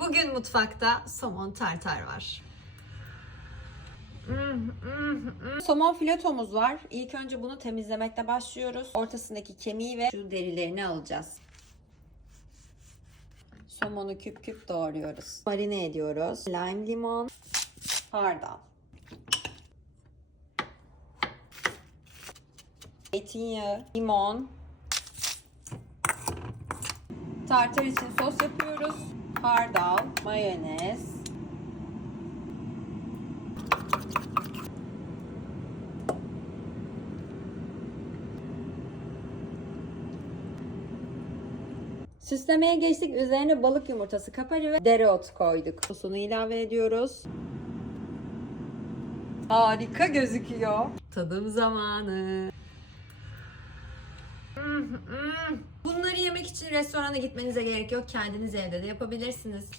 Bugün mutfakta somon tartar var. Somon filetomuz var. İlk önce bunu temizlemekle başlıyoruz. Ortasındaki kemiği ve şu derilerini alacağız. Somonu küp küp doğruyoruz. Marine ediyoruz. Lime limon, hardal. Zeytinyağı, limon. Tartar için sos yapıyoruz. Hardal, mayonez. Süslemeye geçtik. Üzerine balık yumurtası, kapari ve dereotu koyduk. Sosunu ilave ediyoruz. Harika gözüküyor. Tadım zamanı. Bunları yemek için restorana gitmenize gerek yok. Kendiniz evde de yapabilirsiniz.